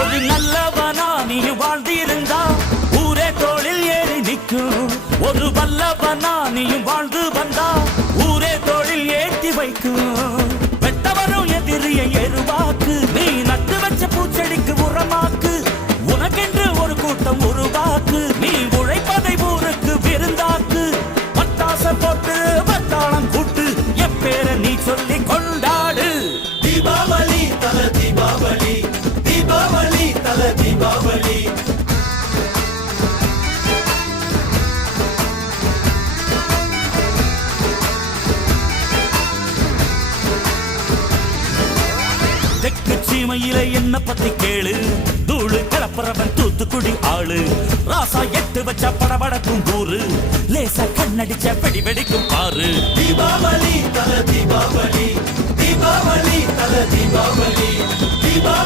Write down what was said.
ஒரு நல்லவனா நீ வாழ்ந்திருந்தா ஊரே தோளில் ஏறி நிற்கும். ஒரு வல்லவனா நீயும் வாழ்ந்து வந்தா ஊரே தோளில் ஏற்றி வைக்கும். வெட்டவரும் எதிரியை எருவாக்கு, நீ நட்டு வச்ச பூச்செடிக்கு உரமாக்கு. உனக்கென்று ஒரு கூட்டம் உருவாக்கு, நீ உழைப்பதை ஊருக்கு விருந்தாக்கு. பட்டாச போட்டு பட்டாளம் கூட்டு, எப்பேர நீ சொல்லி கொண்டாடு. தீபாவளி தல தீபாவளி, தீபாவளி தல தீபாவளி. தெற்கு சீமையில என்ன பத்தி கேளு, தூளு கிளப்புறவன் தூத்துக்குடி ஆளு. ராசா எட்டு வச்ச படபடக்கும் கூறு, லேசா கண்ணடிச்ச வெடி வெடிக்கும் பாரு. தீபாவளி தல தீபாவளி, தீபாவளி தல தீபாவளி, தீபாவளி.